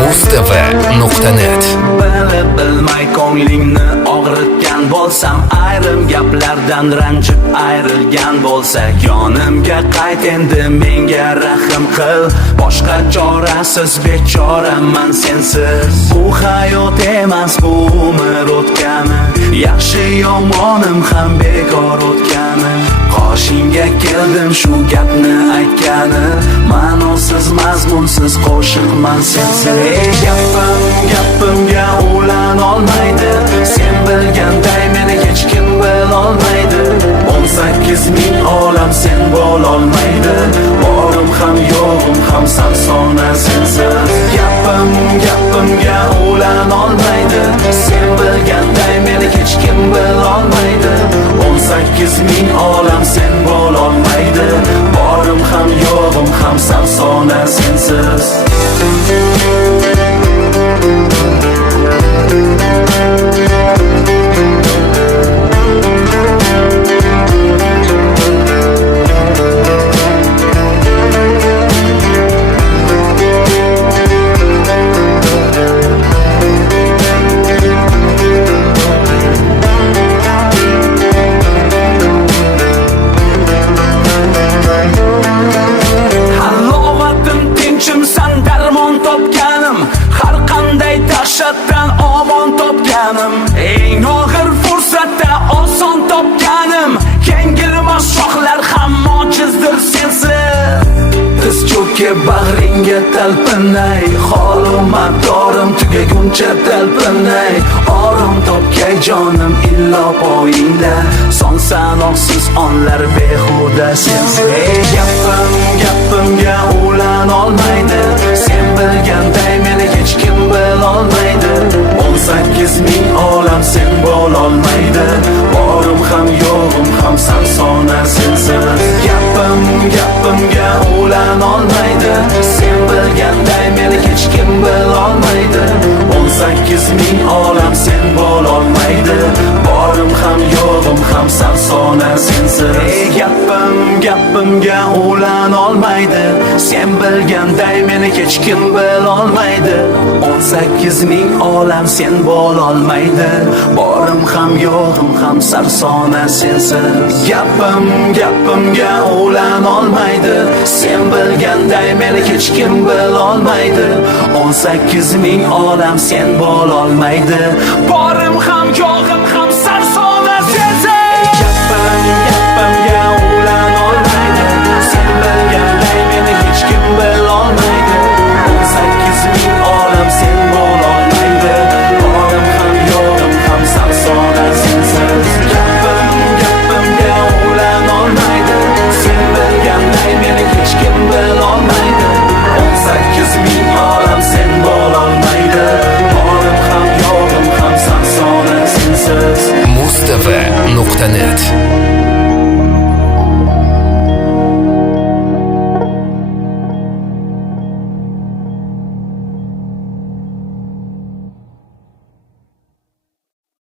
mustv.net. Bilib bilmay ko'nglingni og'ritgan bo'lsam, ayrim gaplardan ranjib ayrilgan bo'lsak, yonimga qayt endi, menga rahim qil. Boshqa chorasiz bechoraman sensiz. Bu hayot emas, bu umr o'tgani, yaxshi yomonim ham bekor o'tgani. Qoshingga keldim shu gapni aytgani, ma'nosiz mazmunsiz qo'shiqman sensiz. Gapimga ulan olmaydi, sen bilganday meni hech kim bilolmaydi. 18 ming olam sen bo'lolmaydi, borim ham yo'g'im ham samsona sensiz. Gapimga ulan olmaydi, sen bilganday meni hech kim bilolmaydi. 18 ming olam sen bo'lolmaydi, borim ham yo'g'im ham samsona sensiz. Eng og'ir fursatda oson topganim, yengilmas shoxlar ham mojizdir sensiz. Tiz cho'kib bag'ringga talpinay, holim dorim tugaguncha talpinay. Orom topgay jonim illo poyingda, son sanoqsiz onlar behuda sensiz. Gapimga ulan olmaydi, sen bilganday meni hech kim bilolmaydi. 18 ming olam sen bo'lolmaydi, borim ham yo'g'im ham samsona sensiz. Gapimga ulan olmaydi, sen bilganday meni hech kim bilolmaydi. 18 ming olam sen bo'lolmaydi, borim ham yo'g'im ham samsona sensiz. Gapimga ulan olmaydi, sen bilganday meni hech kim bilolmaydi. 18 ming olam sen bo'lolmaydi, borim ham yo'g'im ham sarsona sensiz. Gapimga ulan olmaydi, sen bilganday meni hech kim bilolmaydi. 18 ming olam sen bo'lolmaydi, borim ham yo'g'im